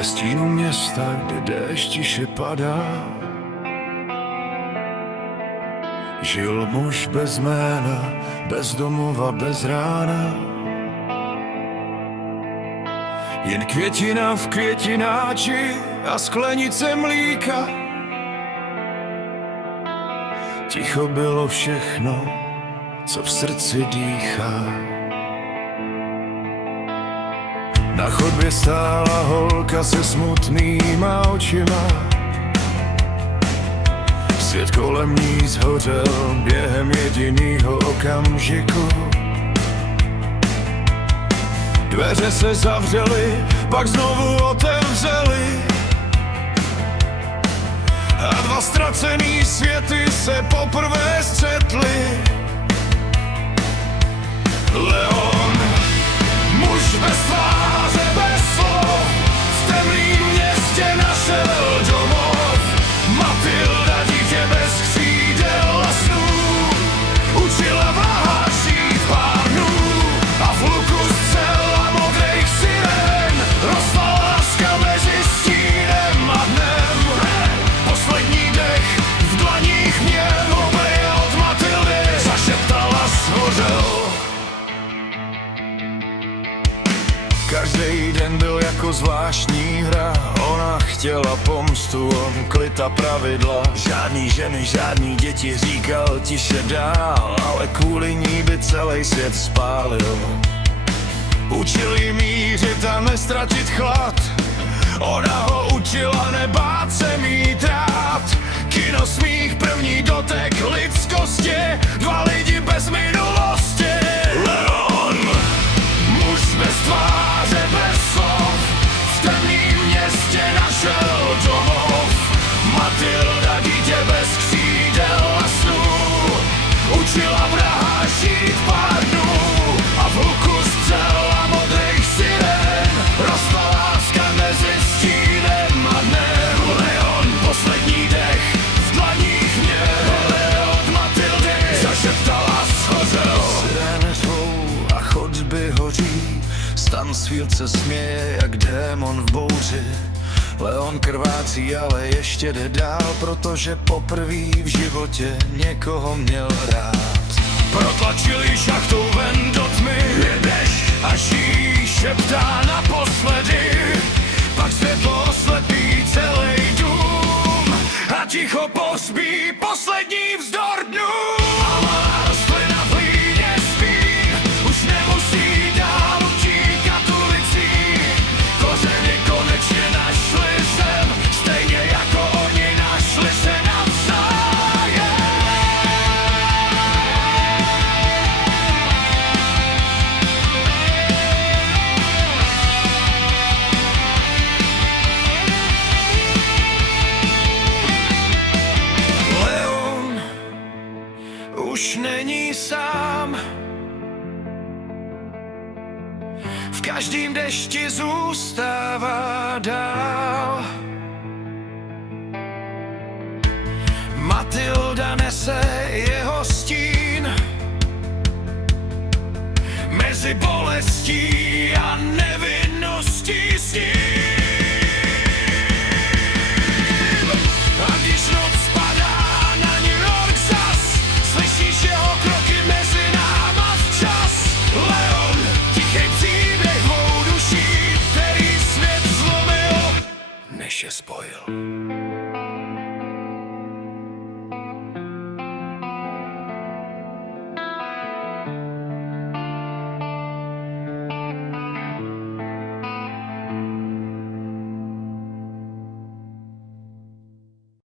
Ve stínu města, kde déšť tiše padá, žil muž bez jména, bez domova, bez rána. Jen květina v květináči a sklenice mlíka. Ticho bylo všechno, co v srdci dýchá. Na chodbě stála holka se smutnýma očima. Svět kolem ní zhořel během jedinýho okamžiku. Dveře se zavřely, pak znovu otevřely. A dva ztracený světy se poprvé střetly. Leon, muž bez tváře, bez slov, v temným městě našel domov. Matilda, dítě bez křídel a snů, učila váhat žít pár dnů. A v luku střel a modrých sirén rostla láska mezi stínem a dnem. Poslední dech v dlaních měl, obej od Matildy zašeptal a shořel. Každý den byl jako zvláštní hra. Ona chtěla pomstu, on klid a pravidla. Žádný ženy, žádný děti, říkal tiše dál, ale kvůli ní by celý svět spálil. Učil jí mířit a nestratit chlad. Ona ho učila nebát se mít rád. Kino, smích, první dotek lidskosti, dva lidi bez minulosti. Leon, muž bez tváře, bez slov, v temným městě našel domov. Matilda, dítě bez křídel a snů, učila vraha žít pár dnů. A v hluku střel a modrých sirén rostla láska mezi stínem a dnem. Leon, poslední dech v dlaních měl, od Matildy zašeptal a shořel. Sirény řvou a chodby hoří, Stansfield se směje jak démon v bouři. Leon krvácí, ale ještě jde dál, protože poprvý v životě někoho měl rád. Protlačili šachtou ven do tmy, jedeš, až jí šeptá naposledy. Pak světlo oslepí celý dům a ticho pohřbí poslední vzdor dnů. A malá rostlina v hlíně spí, už nemusí dál utíkat ulicí. Kořeny konečně našly zem, stejně jako oni našli se navzájem. Leon už není sám, v každým dešti zůstává dál. Matilda nese jeho stín mezi bolestí a nevinností s ním. A když noc spadá na New York zas, slyšíš jeho kroky mezi náma včas. Leon, tichý příběh dvou duší, který svět zlomil, než je spojil.